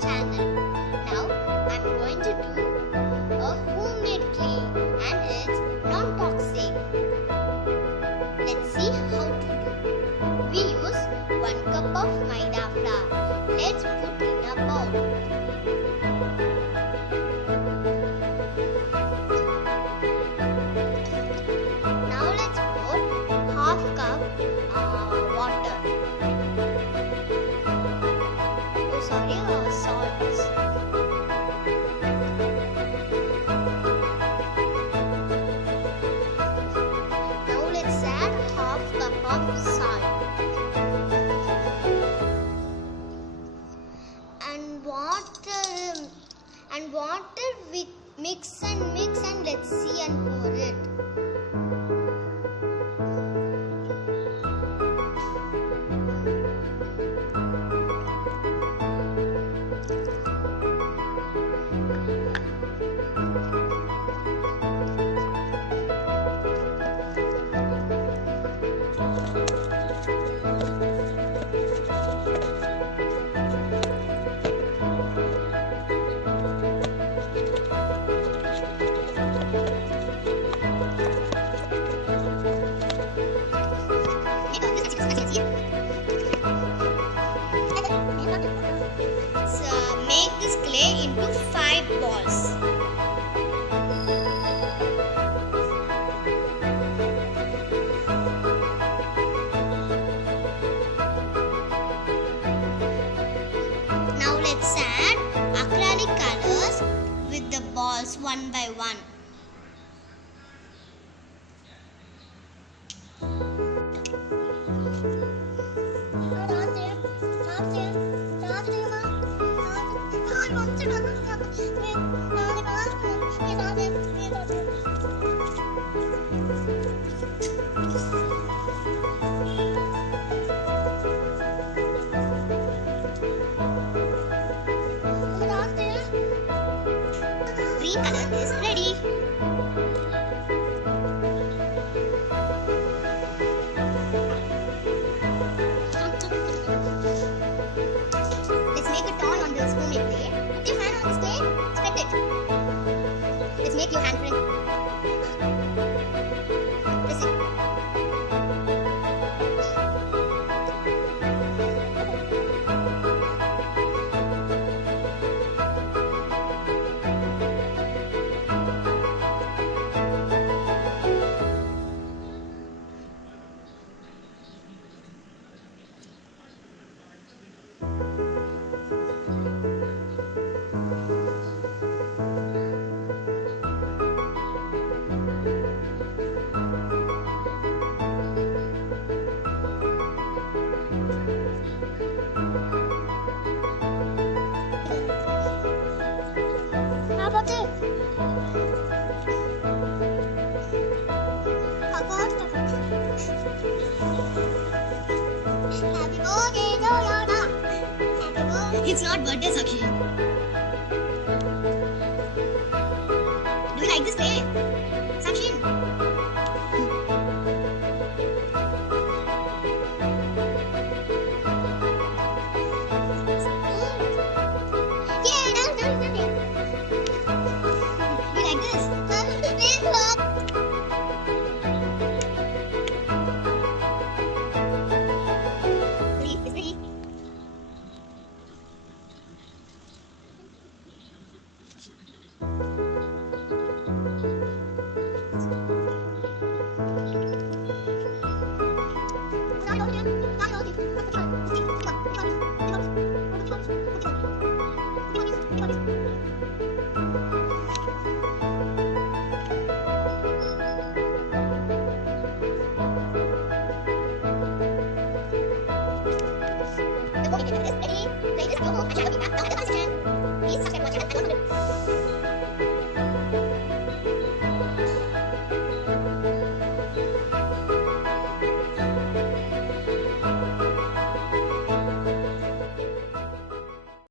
channel. Now I'm going to do a homemade clay and it's non-toxic. Let's see how to do. We use 1 cup of Maida flour. Let's put in a bowl. Now let's put half cup water. Salt. Now let's add half cup of salt and water with mix and let's see and pour it. Make this clay into 5 balls. Now let's add acrylic colors with the balls one by one. Green color is ready. Let's make a turn on this homemade clay. Put your hand on this clay, spread it. Let's make your handprint. Press it. How about this? Happy birthday to Yoda. Happy birthday. It's not birthday, Sakshi. Do you like this clay? Sakshi? Ready? Play this. Go home. I shall be back.